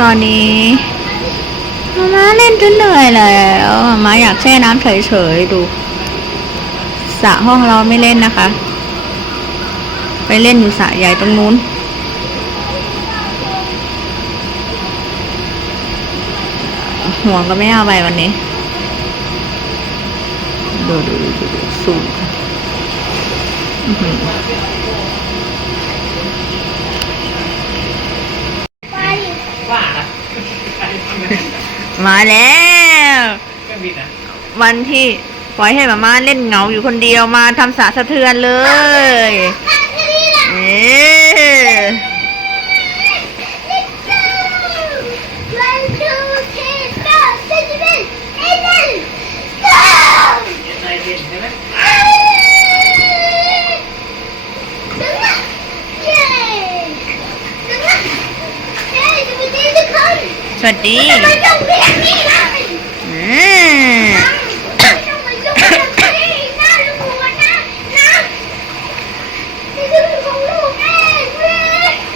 ตอนนี้มาม่าเล่นจนเหนื่อยแล้วมาม่าอยากแช่น้ำเฉยๆดูสระห้องเราไม่เล่นนะคะ ไปเล่นอยู่สระใหญ่ตรงนู้นห่วงก็ไม่เอาไปวันนี้ ดูดูดูดูดูสูงค่ะอื้อหือ มาแล้ว เครื่องบินอะวันที่ปล่อยให้มาม่าเล่นเหงาอยู่คนเดียวมาทำสาสะเทือนเลยเอ๊ะเย็นใจเย็นใช่ไหม สวัสดีอืม